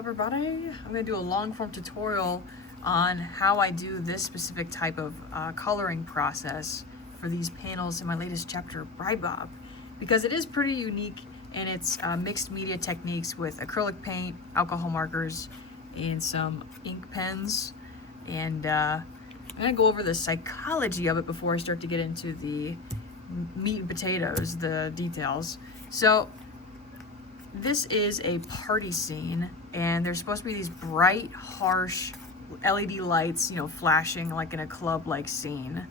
everybody, I'm going to do a long form tutorial on how I do this specific type of coloring process for these panels in my latest chapter of Bribob, because it is pretty unique in its mixed media techniques with acrylic paint, alcohol markers, and some ink pens. And I'm going to go over the psychology of it before I start to get into the meat and potatoes, the details. So this is a party scene, and there's supposed to be these bright, harsh LED lights, you know, flashing like in a club-like scene.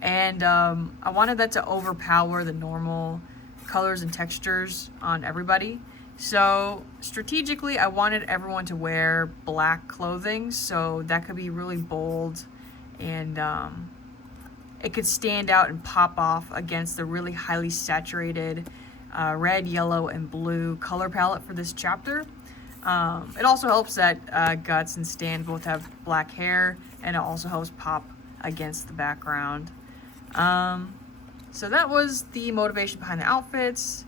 And I wanted that to overpower the normal colors and textures on everybody. So strategically, I wanted everyone to wear black clothing, so that could be really bold, and it could stand out and pop off against the really highly saturated red, yellow, and blue color palette for this chapter. It also helps that Guts and Stan both have black hair, and it also helps pop against the background. So that was the motivation behind the outfits.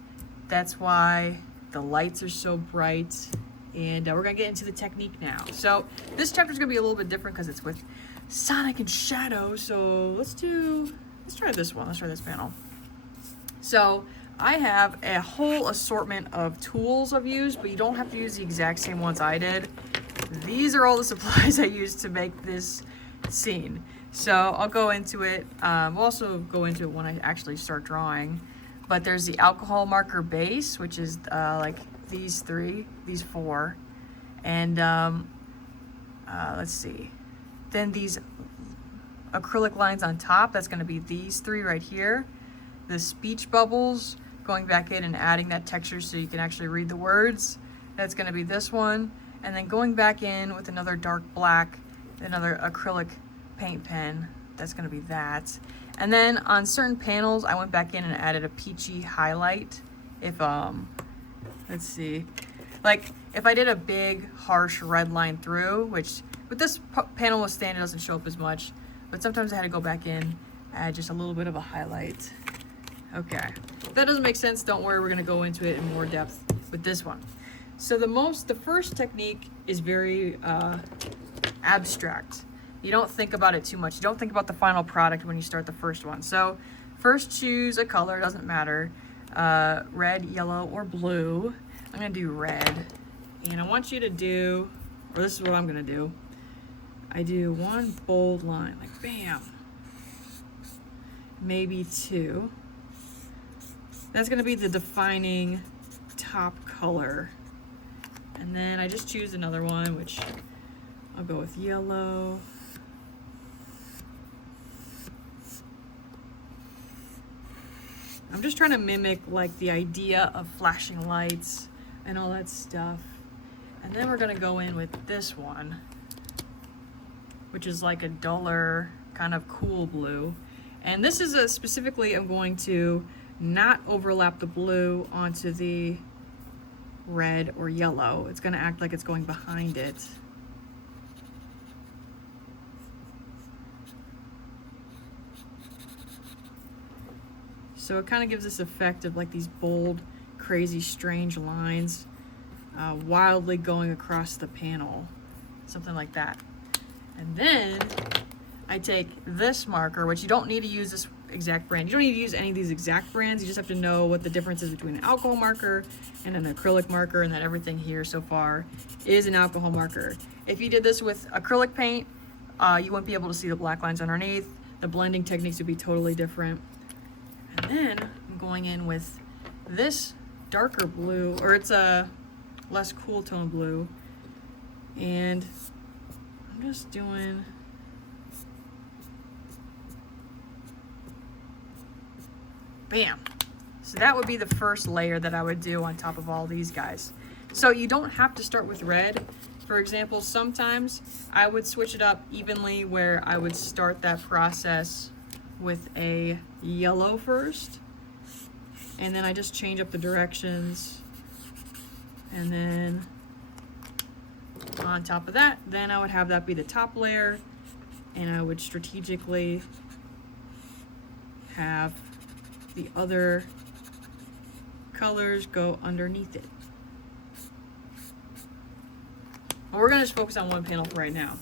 That's why the lights are so bright, and we're gonna get into the technique now. So this chapter is gonna be a little bit different because it's with Sonic and Shadow. So let's try this one. Let's try this panel. So I have a whole assortment of tools I've used, but you don't have to use the exact same ones I did. These are all the supplies I used to make this scene. So I'll go into it. We'll also go into it when I actually start drawing. But there's the alcohol marker base, which is like these four. And let's see. Then these acrylic lines on top, that's gonna be these three right here. The speech bubbles, going back in and adding that texture so you can actually read the words. That's gonna be this one. And then going back in with another dark black, another acrylic paint pen, that's gonna be that. And then on certain panels, I went back in and added a peachy highlight. If, let's see, like if I did a big harsh red line through, which with this panel with Stan, it doesn't show up as much, but sometimes I had to go back in, add just a little bit of a highlight. Okay, if that doesn't make sense, don't worry, we're gonna go into it in more depth with this one. So the first technique is very abstract. You don't think about it too much. You don't think about the final product when you start the first one. So first choose a color, doesn't matter, red, yellow, or blue. I'm gonna do red. And I want you to do, or this is what I'm gonna do. I do one bold line, like bam, maybe two. That's gonna be the defining top color. And then I just choose another one, which I'll go with yellow. I'm just trying to mimic like the idea of flashing lights and all that stuff. And then we're gonna go in with this one, which is like a duller, kind of cool blue. And this is specifically, I'm going to not overlap the blue onto the red or yellow. It's gonna act like it's going behind it. So it kind of gives this effect of like these bold, crazy, strange lines wildly going across the panel, something like that. And then I take this marker, which you don't need to use this exact brand. You don't need to use any of these exact brands. You just have to know what the difference is between an alcohol marker and an acrylic marker, and that everything here so far is an alcohol marker. If you did this with acrylic paint, you wouldn't be able to see the black lines underneath. The blending techniques would be totally different. And then I'm going in with this darker blue, or it's a less cool tone blue, and I'm just doing bam. So that would be the first layer that I would do on top of all these guys. So you don't have to start with red. For example, sometimes I would switch it up evenly where I would start that process with a yellow first, and then I just change up the directions, and then on top of that, then I would have that be the top layer, and I would strategically have the other colors go underneath it. But we're gonna just focus on one panel for right now.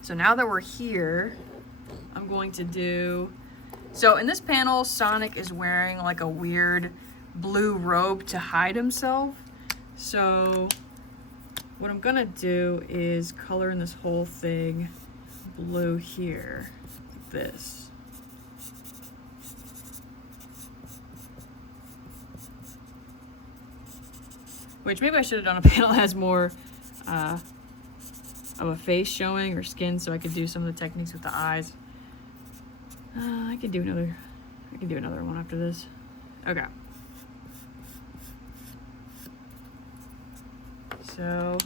So now that we're here, I'm going to do, so in this panel, Sonic is wearing like a weird blue robe to hide himself. So what I'm gonna do is color in this whole thing blue here, like this. Which maybe I should have done a panel that has more of a face showing or skin, so I could do some of the techniques with the eyes. I could do another one after this. Okay. So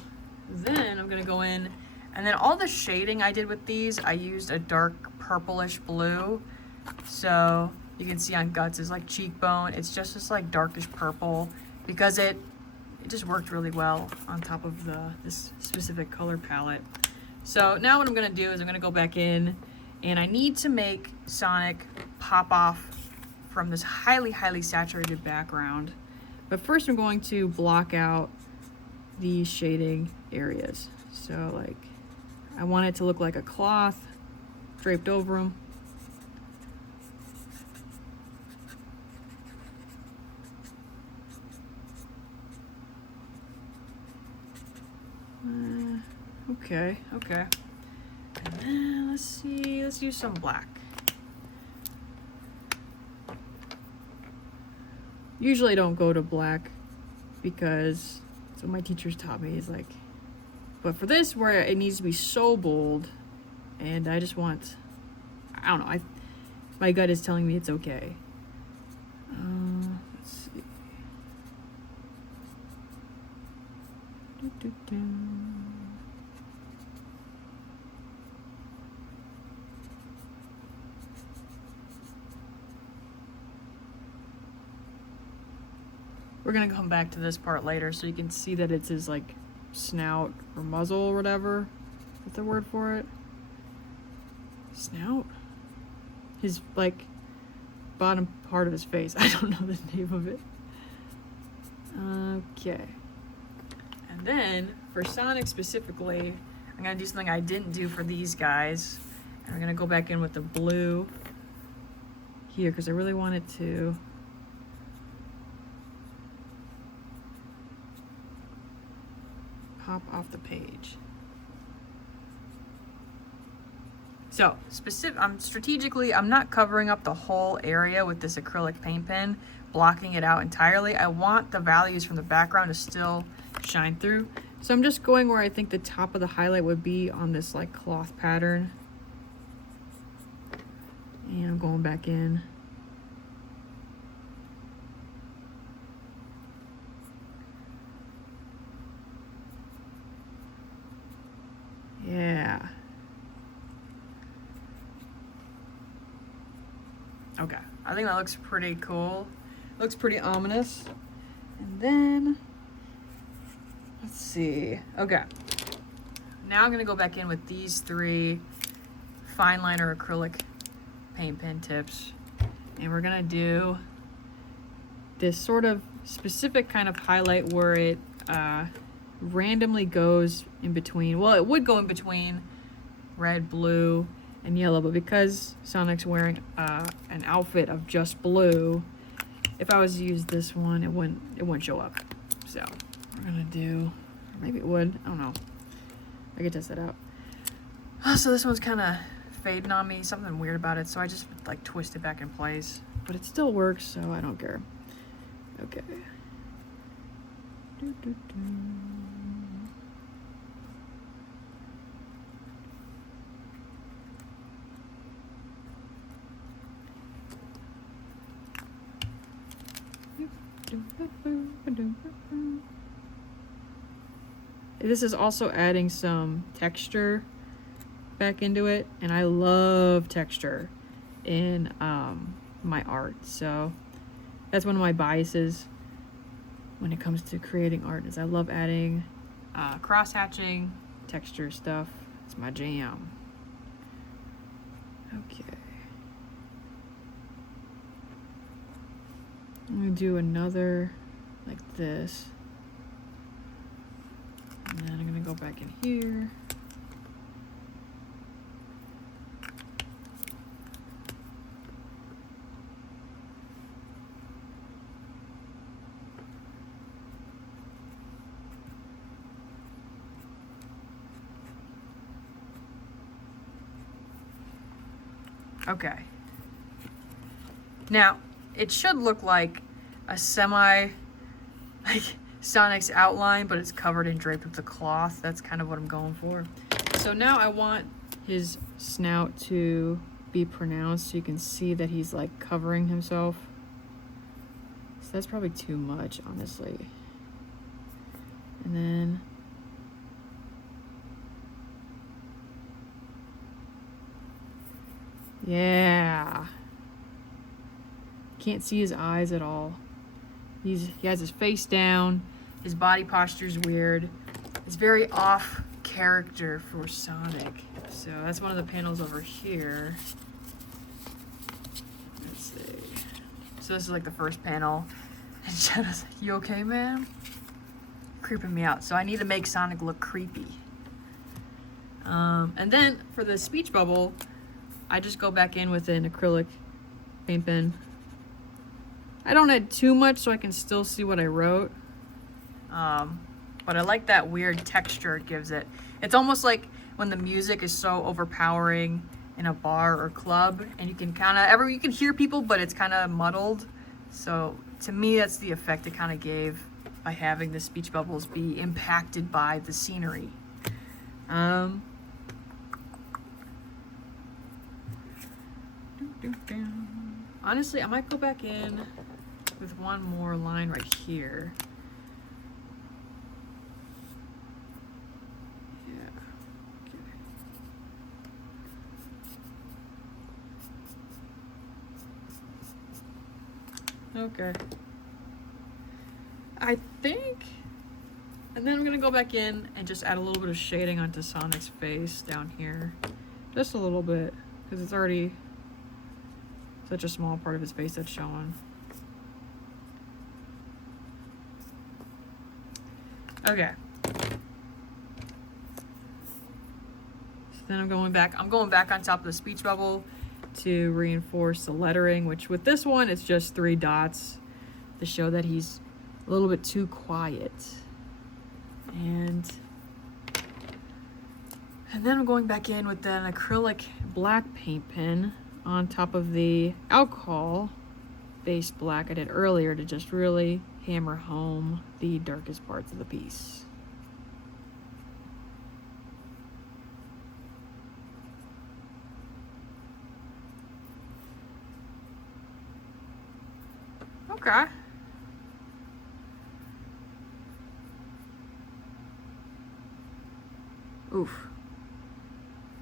then I'm gonna go in, and then all the shading I did with these, I used a dark purplish blue. So you can see on Guts is like cheekbone. It's just this like darkish purple because it just worked really well on top of this specific color palette. So now what I'm gonna do is I'm gonna go back in, and I need to make Sonic pop off from this highly, highly saturated background. But first I'm going to block out these shading areas. So like, I want it to look like a cloth draped over them. Okay. And then let's see, let's use some black. Usually I don't go to black because that's what my teachers taught me, is like, but for this where it needs to be so bold, and I just want, I don't know, my gut is telling me it's okay. Let's see. We're gonna come back to this part later so you can see that it's his like snout or muzzle or whatever. What's the word for it? Snout? His like bottom part of his face. I don't know the name of it. Okay. And then for Sonic specifically, I'm gonna do something I didn't do for these guys. And we're gonna go back in with the blue here because I really wanted to pop off the page. So strategically, I'm not covering up the whole area with this acrylic paint pen, blocking it out entirely. I want the values from the background to still shine through. So I'm just going where I think the top of the highlight would be on this like cloth pattern. And I'm going back in. Yeah. Okay, I think that looks pretty cool. Looks pretty ominous. And then, let's see. Okay, now I'm gonna go back in with these three fine liner acrylic paint pen tips. And we're gonna do this sort of specific kind of highlight where it randomly goes in between. Well, it would go in between red, blue, and yellow, but because Sonic's wearing an outfit of just blue, if I was to use this one, it wouldn't show up. So we're gonna do, or maybe it would, I don't know. I could test that out. So this one's kind of fading on me, something weird about it, so I just like twist it back in place, but it still works, so I don't care. Okay. This is also adding some texture back into it, and I love texture in my art, so that's one of my biases when it comes to creating art, is I love adding cross-hatching, texture stuff. It's my jam. Okay. I'm gonna do another like this. And then I'm gonna go go back in here. Okay. Now, it should look like a Sonic's outline, but it's covered and draped with the cloth. That's kind of what I'm going for. So now I want his snout to be pronounced so you can see that he's like covering himself. So that's probably too much, honestly. And then yeah. Can't see his eyes at all. He has his face down. His body posture is weird. It's very off character for Sonic. So that's one of the panels over here. Let's see. So this is like the first panel. And Shadow's like, "You okay, man?" Creeping me out. So I need to make Sonic look creepy. And then for the speech bubble, I just go back in with an acrylic paint pen. I don't add too much so I can still see what I wrote. But I like that weird texture it gives it. It's almost like when the music is so overpowering in a bar or club, and you can you can hear people, but it's kind of muddled. So to me, that's the effect it kind of gave by having the speech bubbles be impacted by the scenery. Honestly, I might go back in with one more line right here. Yeah. Okay. I think, and then I'm gonna go back in and just add a little bit of shading onto Sonic's face down here. Just a little bit, because it's already such a small part of his face that's showing. Okay. So then I'm going back on top of the speech bubble to reinforce the lettering, which with this one, it's just 3 dots to show that he's a little bit too quiet. And then I'm going back in with an acrylic black paint pen on top of the alcohol-based black I did earlier to just really hammer home the darkest parts of the piece. Okay. Oof.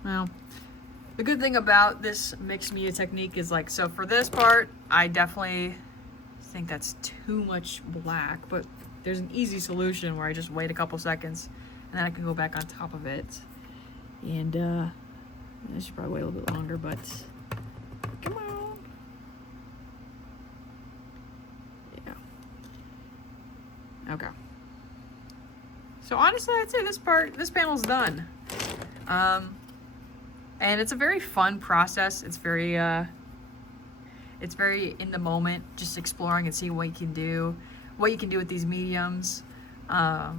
Well, the good thing about this mixed media technique is like, so for this part, I definitely think that's too much black, but there's an easy solution where I just wait a couple seconds and then I can go back on top of it. And I should probably wait a little bit longer, but come on. Yeah. Okay. So honestly, I'd say this panel's done. And it's a very fun process. It's very in the moment, just exploring and seeing what you can do with these mediums. Yeah,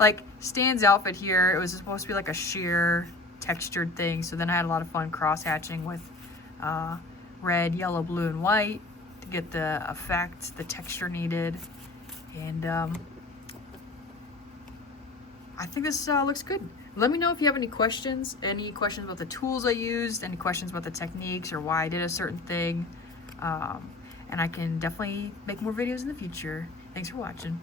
like Stan's outfit here, it was supposed to be like a sheer textured thing. So then I had a lot of fun cross-hatching with red, yellow, blue, and white to get the effect, the texture needed. And I think this looks good. Let me know if you have any questions about the tools I used, any questions about the techniques or why I did a certain thing. And I can definitely make more videos in the future. Thanks for watching.